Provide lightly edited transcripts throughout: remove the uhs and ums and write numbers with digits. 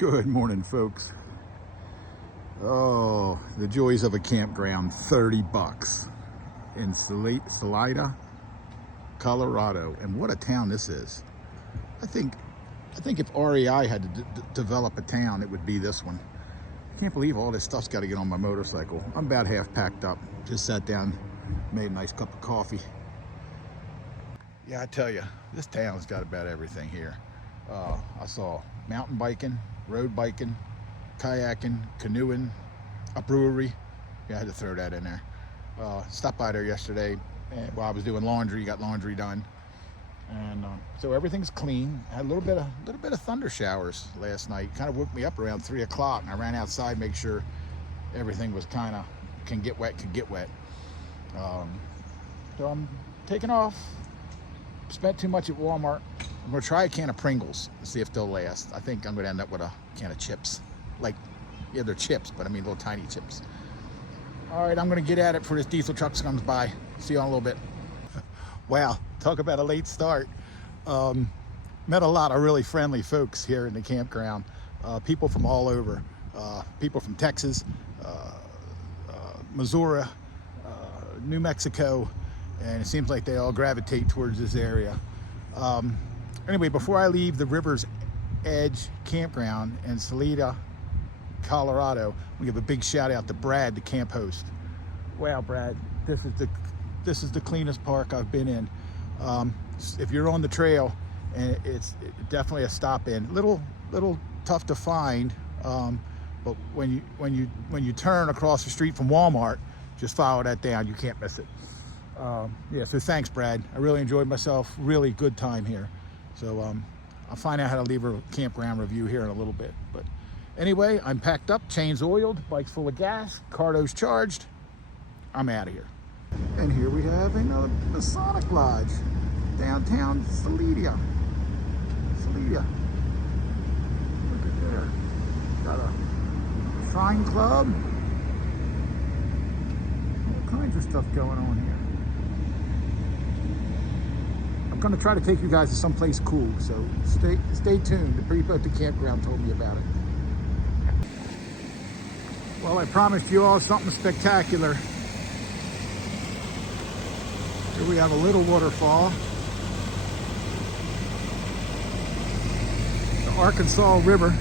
Good morning, folks. Oh, the joys of a campground. 30 bucks in Salida, Colorado. And what a town this is. I think if REI had to develop a town, it would be this one. I can't believe all this stuff's got to get on my motorcycle. I'm about half packed up. Just sat down, made a nice cup of coffee. Yeah, I tell you, this town's got about everything here. I saw mountain biking, road biking, kayaking, canoeing, a brewery. Yeah, I had to throw that in there. Stopped by there yesterday while I was doing laundry, got laundry done. And so everything's clean. I had a little bit of thunder showers last night. Kind of woke me up around 3 o'clock, and I ran outside, make sure everything was kind of could get wet. So I'm taking off. Spent too much at Walmart. I'm gonna try a can of Pringles and see if they'll last. I think I'm gonna end up with a can of chips. Like, yeah, they're chips, but I mean little tiny chips. All right, I'm gonna get at it before this diesel truck comes by. See you in a little bit. Wow, talk about a late start. Met a lot of really friendly folks here in the campground. People from all over. People from Texas, Missouri, New Mexico, and it seems like they all gravitate towards this area. Anyway, before I leave the River's Edge campground in Salida, Colorado, we give a big shout out to Brad, the camp host. Wow, Brad, this is the cleanest park I've been in. If you're on the trail, and it's definitely a stop in. Little tough to find, but when you turn across the street from Walmart, just follow that down. You can't miss it. Yeah, so thanks, Brad. I really enjoyed myself. Really good time here. So I'll find out how to leave a campground review here in a little bit. But anyway, I'm packed up, chains oiled, bike's full of gas, cardo's charged. I'm out of here. And here we have another Masonic Lodge, downtown Salida. Look at there. Got a shrine club. All kinds of stuff going on here. I'm going to try to take you guys to someplace cool, so stay tuned. The people at the campground told me about it. Well, I promised you all something spectacular. Here we have a little waterfall. The Arkansas River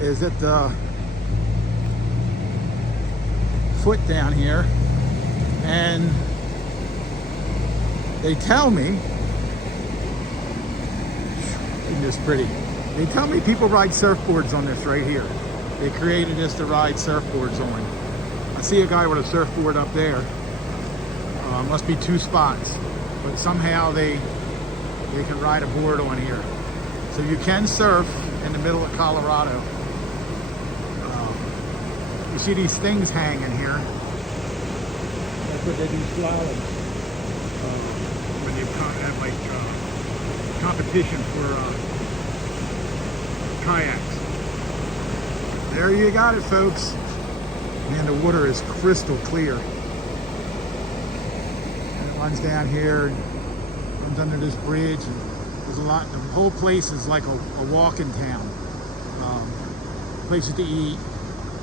is at the foot down here, and they tell me, isn't this pretty? They tell me people ride surfboards on this right here. They created this to ride surfboards on. I see a guy with a surfboard up there. Must be 2 spots, but somehow they can ride a board on here. So you can surf in the middle of Colorado. You see these things hanging here. That's what they do slalom. When they have like competition for kayaks. There you got it, folks. Man, the water is crystal clear. And it runs down here, runs under this bridge, and there's a lot. The whole place is like a walk-in town. Places to eat,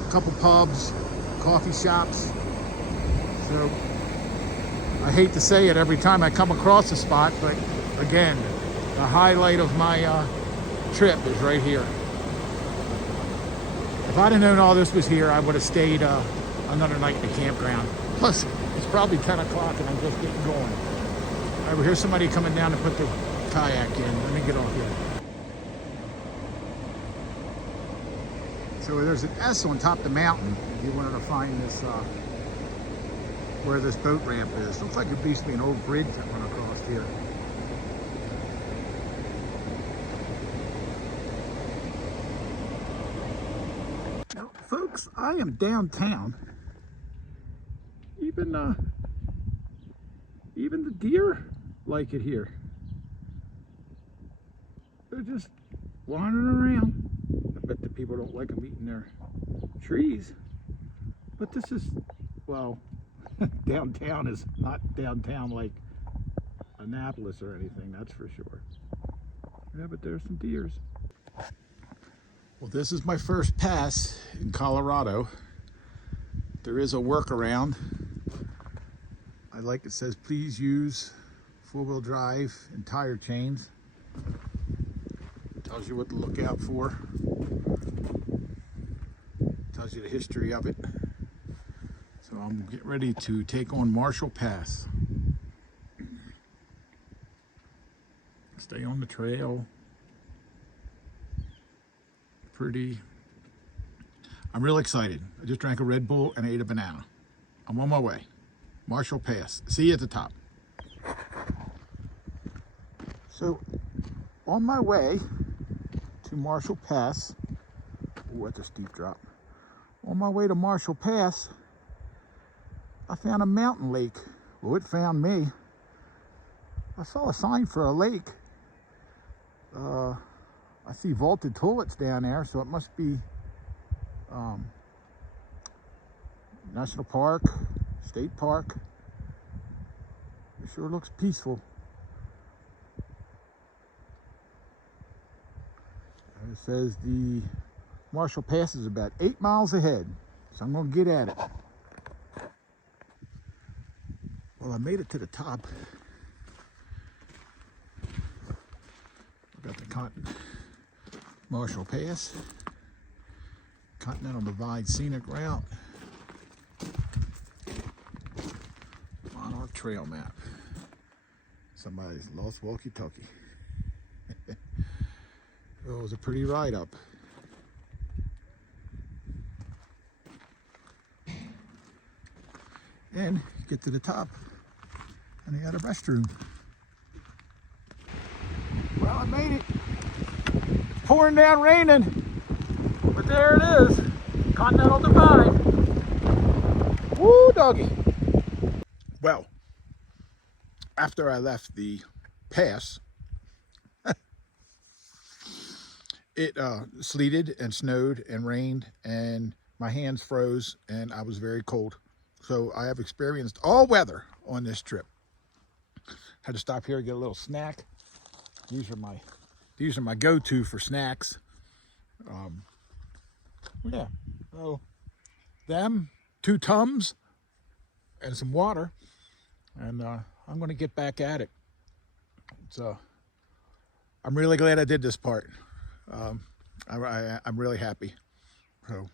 a couple pubs, coffee shops. So I hate to say it every time I come across a spot, but again, the highlight of my trip is right here. If I'd have known all this was here, I would have stayed another night in the campground. Plus, it's probably 10 o'clock and I'm just getting going. All right, well, here's somebody coming down to put the kayak in. Let me get off here. So there's an S on top of the mountain if you wanted to find this, where this boat ramp is. Looks like it used to be an old bridge that went across here. Now, folks, I am downtown. Even the deer like it here. They're just wandering around. I bet the people don't like them eating their trees. But this is, well, downtown is not downtown like Annapolis or anything, that's for sure. Yeah, but there's some deers. Well, this is my first pass in Colorado. There is a workaround. I like it says please use four-wheel drive and tire chains. Tells you what to look out for. Tells you the history of it. So I'm getting ready to take on Marshall Pass. Stay on the trail. Pretty. I'm real excited. I just drank a Red Bull and ate a banana. I'm on my way. Marshall Pass. See you at the top. So, on my way to Marshall Pass. Oh, that's a steep drop. On my way to Marshall Pass, I found a mountain lake. Well, it found me. I saw a sign for a lake. I see vaulted toilets down there, so it must be National Park, State Park. It sure looks peaceful. And it says the Marshall Pass is about 8 miles ahead, so I'm going to get at it. Well, I made it to the top. I got the Marshall Pass, Continental Divide Scenic Route, Monarch Trail Map. Somebody's lost walkie-talkie. It was a pretty ride up. And get to the top, and they got a restroom. Well, I made it. It's pouring down raining, but there it is. Continental Divide. Woo, doggy. Well, after I left the pass, it sleeted and snowed and rained, and my hands froze, and I was very cold. So I have experienced all weather on this trip. Had to stop here and get a little snack. These are my go-to for snacks. Yeah, so them, 2 Tums, and some water, and I'm going to get back at it. So I'm really glad I did this part. I'm really happy. So, all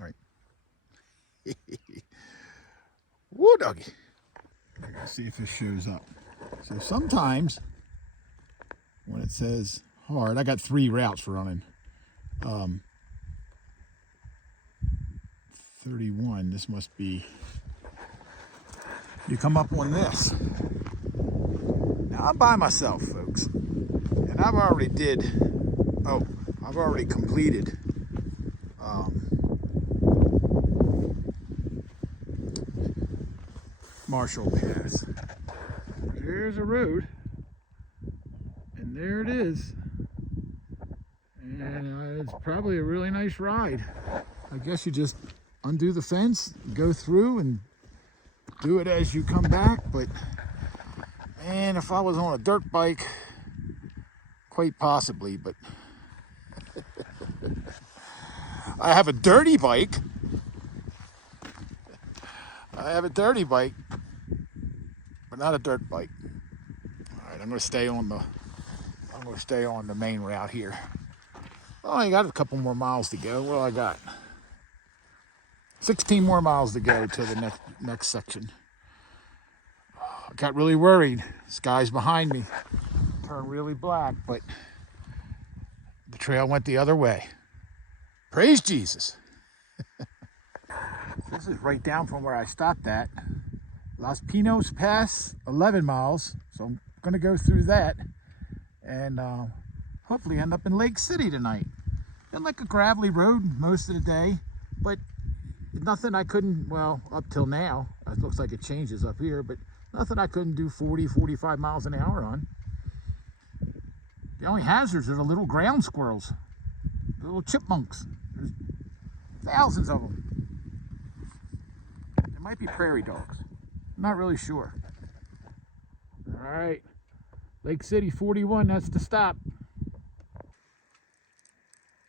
right. Woo, doggy. Let's see if this shows up. So sometimes when it says hard, I got 3 routes for running. 31, this must be, you come up on this. Now I'm by myself, folks, and I've already completed Marshall Pass. There's a road, and there it is, and it's probably a really nice ride. I guess you just undo the fence, go through, and do it as you come back. But man, if I was on a dirt bike, quite possibly, but I have a dirty bike. I have a dirty bike, but not a dirt bike. All right, I'm going to stay on the main route here. Oh, I got a couple more miles to go. Well, I got 16 more miles to go to the next section. I got really worried. This guy's behind me. Turned really black, but the trail went the other way. Praise Jesus. This is right down from where I stopped at. Los Pinos Pass, 11 miles. So I'm going to go through that and hopefully end up in Lake City tonight. Been like a gravelly road most of the day, but nothing I couldn't, well, up till now. It looks like it changes up here, but nothing I couldn't do 40, 45 miles an hour on. The only hazards are the little ground squirrels, the little chipmunks. There's thousands of them. It might be prairie dogs. I'm not really sure. All right, Lake City 41, that's the stop.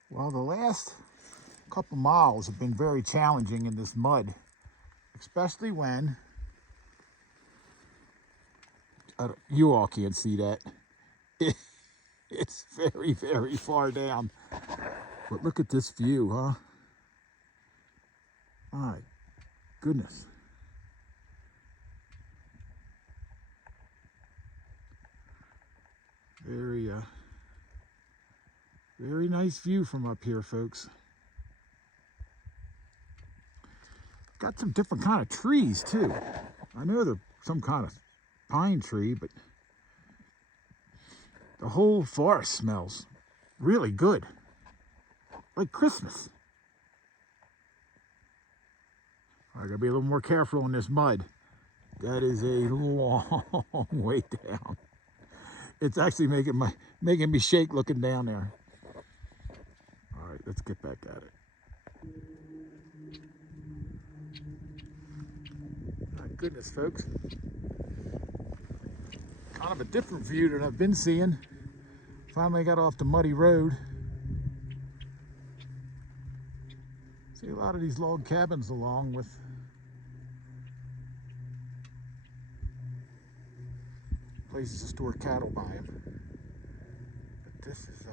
Well, the last couple miles have been very challenging in this mud, especially when, you all can't see that. It's very, very far down. But look at this view, huh? My goodness. Very, very nice view from up here, folks. Got some different kind of trees too. I know they're some kind of pine tree, but the whole forest smells really good, like Christmas. I gotta be a little more careful in this mud. That is a long way down. It's actually making me shake looking down there. All right, let's get back at it. My goodness, folks. Kind of a different view than I've been seeing. Finally got off the muddy road. See a lot of these log cabins along with places to store cattle by them. But this is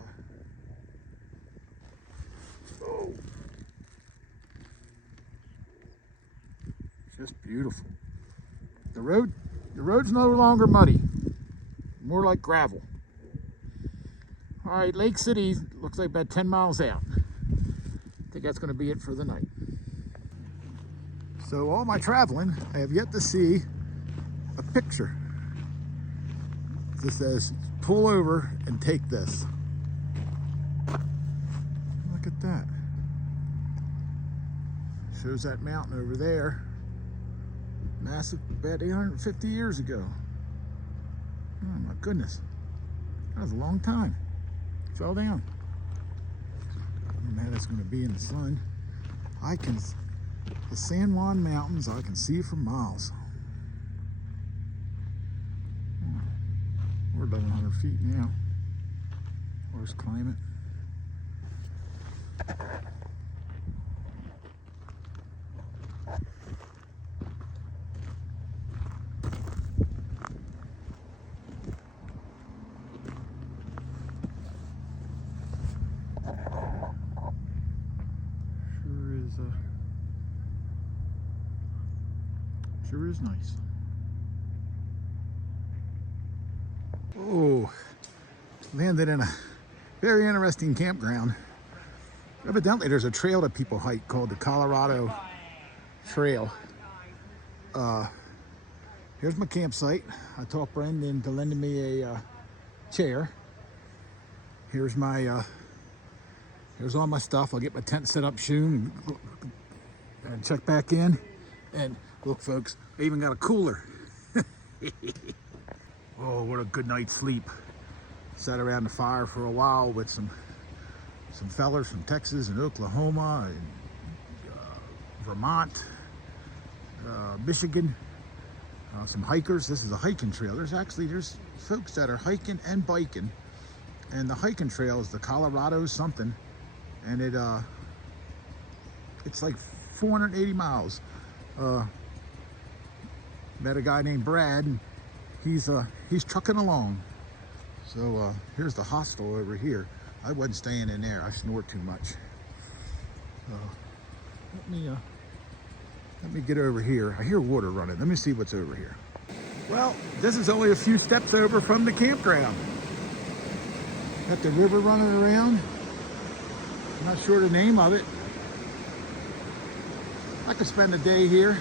oh, just beautiful. The road's no longer muddy, more like gravel. All right, Lake City looks like about 10 miles out. I think that's going to be it for the night. So all my traveling, I have yet to see a picture that says, pull over and take this. Look at that. Shows that mountain over there. Massive, about 850 years ago. Oh my goodness. That was a long time. Fell down. I don't know how that's going to be in the sun. The San Juan Mountains, I can see for miles. We're 1,100 feet now. Worst climate. Sure is nice. Oh, landed in a very interesting campground. Evidently there's a trail that people hike called the Colorado Trail. Here's my campsite. I talked Brendan into lending me a chair. Here's all my stuff. I'll get my tent set up soon and check back in. And look, folks, I even got a cooler. Oh, what a good night's sleep. Sat around the fire for a while with some fellers from Texas and Oklahoma and Vermont, Michigan, some hikers. This is a hiking trail. There's folks that are hiking and biking, and the hiking trail is the Colorado something, and it's like 480 miles. Met a guy named Brad, and he's trucking along. So here's the hostel over here. I wasn't staying in there. I snore too much. Let me get over here. I hear water running. Let me see what's over here. Well, this is only a few steps over from the campground. Got the river running around. I'm not sure the name of it. I could spend a day here.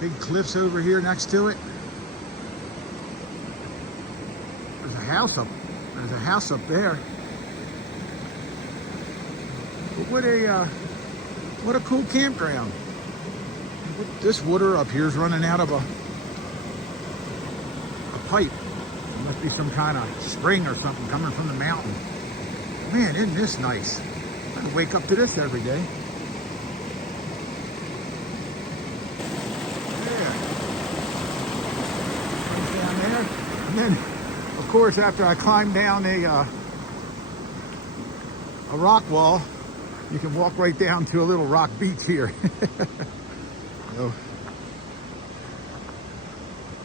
Big cliffs over here next to it. There's a house up there. But what a cool campground. This water up here is running out of a pipe. It must be some kind of spring or something coming from the mountain. Man, isn't this nice? I can wake up to this every day. And then, of course, after I climbed down a rock wall, you can walk right down to a little rock beach here. So,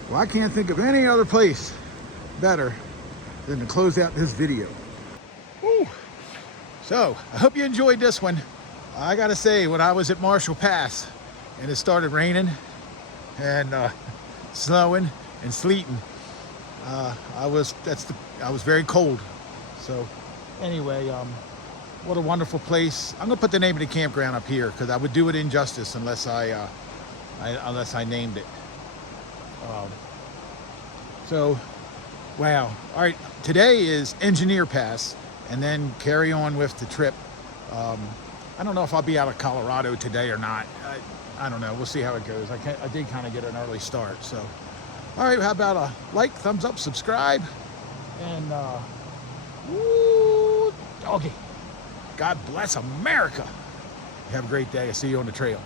well, I can't think of any other place better than to close out this video. Woo. So I hope you enjoyed this one. I gotta say, when I was at Marshall Pass and it started raining and snowing and sleeting, I was very cold. So anyway, what a wonderful place. I'm gonna put the name of the campground up here because I would do it injustice unless I named it. So wow. All right, today is Engineer Pass, and then carry on with the trip. I don't know if I'll be out of Colorado today or not. I don't know. We'll see how it goes. I did kind of get an early start. So, all right. How about a like, thumbs up, subscribe, and woo, doggy. God bless America. Have a great day. I'll see you on the trail.